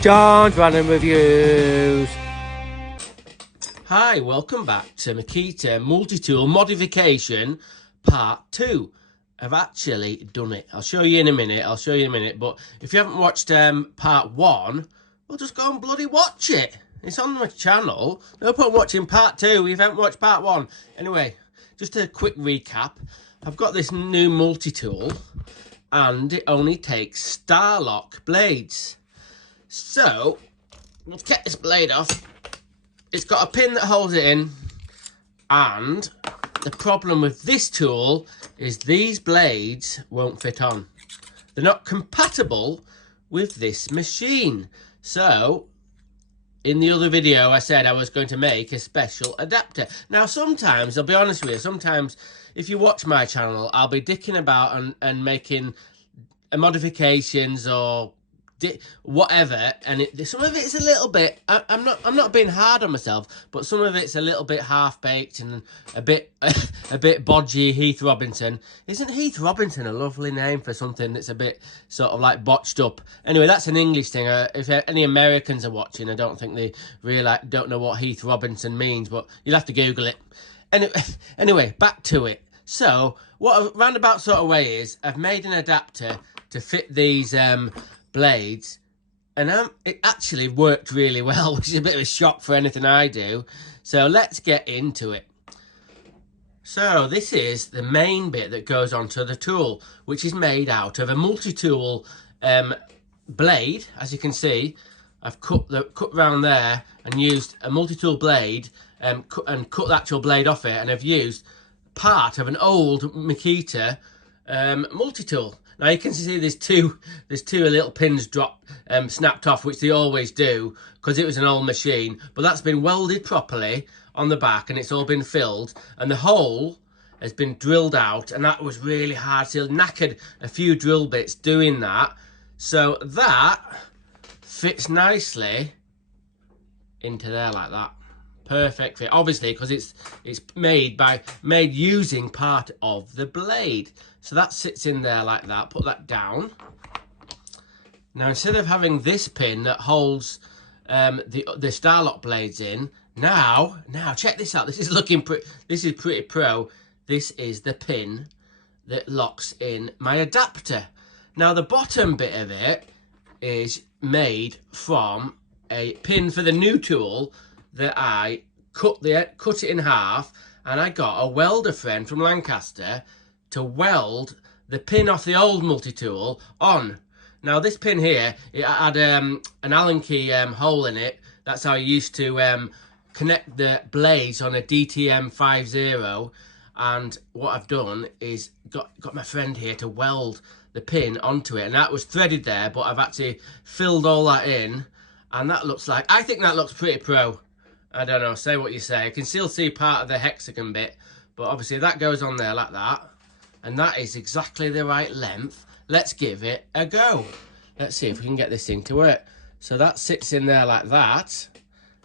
John's Random Reviews. Hi, welcome back to MAKITA Multi-Tool Modification Part 2. I've actually done it. I'll show you in a minute. But if you haven't watched Part 1, well, just go and bloody watch it. It's on my channel. No point watching Part 2 if you haven't watched Part 1. Anyway, just a quick recap. I've got this new multi-tool, and it only takes Starlock blades. So, let's get this blade off. It's got a pin that holds it in, and the problem with this tool is these blades won't fit on. They're not compatible with this machine. So, in the other video I said I was going to make a special adapter. Now sometimes, I'll be honest with you, sometimes if you watch my channel, I'll be dicking about and making modifications or whatever, and some of it's a little bit, I'm not being hard on myself, but some of it's a little bit half-baked and a bit bodgy. Heath Robinson. Isn't Heath Robinson a lovely name for something that's a bit sort of like botched up? Anyway, that's an English thing. If any Americans are watching, I don't think they really don't know what Heath Robinson means, but you'll have to Google it. Anyway, back to it. So what a roundabout sort of way is, I've made an adapter to fit these blades, and it actually worked really well, which is a bit of a shock for anything I do. So let's get into it. So this is the main bit that goes onto the tool, which is made out of a multi-tool blade. As you can see, I've cut round there and used a multi-tool blade and cut the actual blade off it, and I've used part of an old MAKITA multi-tool. Now you can see there's two little pins snapped off, which they always do because it was an old machine, but that's been welded properly on the back and it's all been filled, and the hole has been drilled out, and that was really hard. So knackered a few drill bits doing that. So that fits nicely into there like that. Perfect fit, obviously, because it's made using part of the blade. So that sits in there like that. Put that down. Now instead of having this pin that holds the Starlock blades in, now check this out. This is pretty pro. This is the pin that locks in my adapter. Now the bottom bit of it is made from a pin for the new tool that I cut it in half, and I got a welder friend from Lancaster to weld the pin off the old multi-tool on. Now this pin here, it had an Allen key hole in it. That's how I used to connect the blades on a DTM 50, and what I've done is got my friend here to weld the pin onto it, and that was threaded there, but I've actually filled all that in, and that looks like, I think that looks pretty pro. I don't know, say what you say. I can still see part of the hexagon bit, but obviously that goes on there like that, and that is exactly the right length. Let's give it a go. Let's see if we can get this thing to work. So that sits in there like that,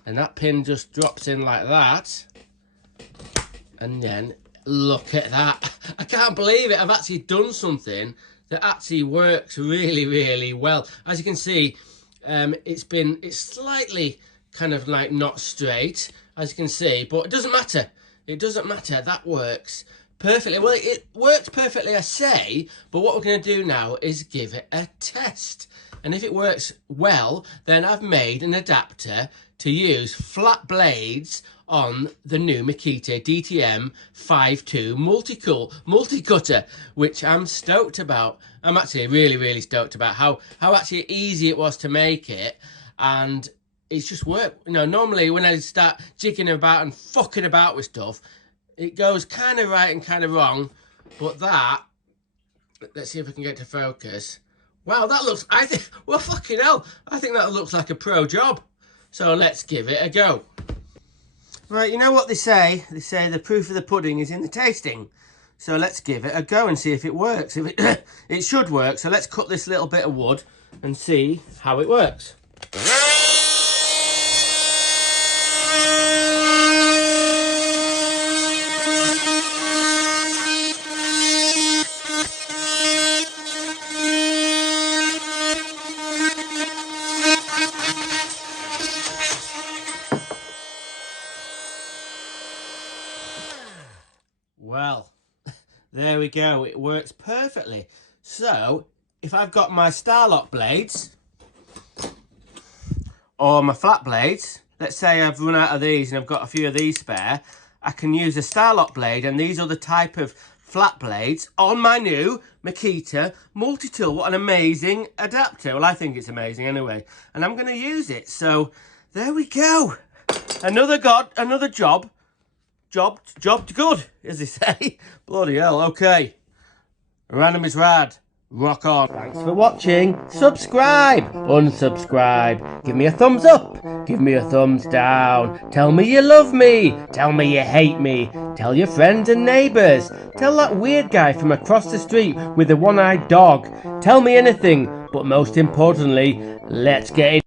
and that pin just drops in like that, and then look at that. I can't believe it. I've actually done something that actually works really, really well. As you can see, it's slightly kind of like not straight, as you can see, but it doesn't matter. It doesn't matter. That works perfectly. Well, it works perfectly, I say, but what we're going to do now is give it a test. And if it works well, then I've made an adapter to use flat blades on the new MAKITA DTM 52 multi-cutter, which I'm stoked about. I'm actually really, really stoked about how actually easy it was to make it, and it's just work. You know, normally when I start jigging about and fucking about with stuff, it goes kind of right and kind of wrong. But that, let's see if we can get to focus. Wow, that looks, I think, well, fucking hell, I think that looks like a pro job. So let's give it a go. Right, you know what they say? They say the proof of the pudding is in the tasting. So let's give it a go and see if it works. If it should work. So let's cut this little bit of wood and see how it works. There we go. It works perfectly. So, if I've got my Starlock blades, or my flat blades, let's say I've run out of these and I've got a few of these spare, I can use a Starlock blade and these other type of flat blades on my new MAKITA multi-tool. What an amazing adapter. Well, I think it's amazing anyway. And I'm going to use it. So, there we go. Another job good, as they say. Bloody hell, okay. Random is rad. Rock on. Thanks for watching. Subscribe. Unsubscribe. Give me a thumbs up. Give me a thumbs down. Tell me you love me. Tell me you hate me. Tell your friends and neighbours. Tell that weird guy from across the street with the one-eyed dog. Tell me anything. But most importantly, let's get it.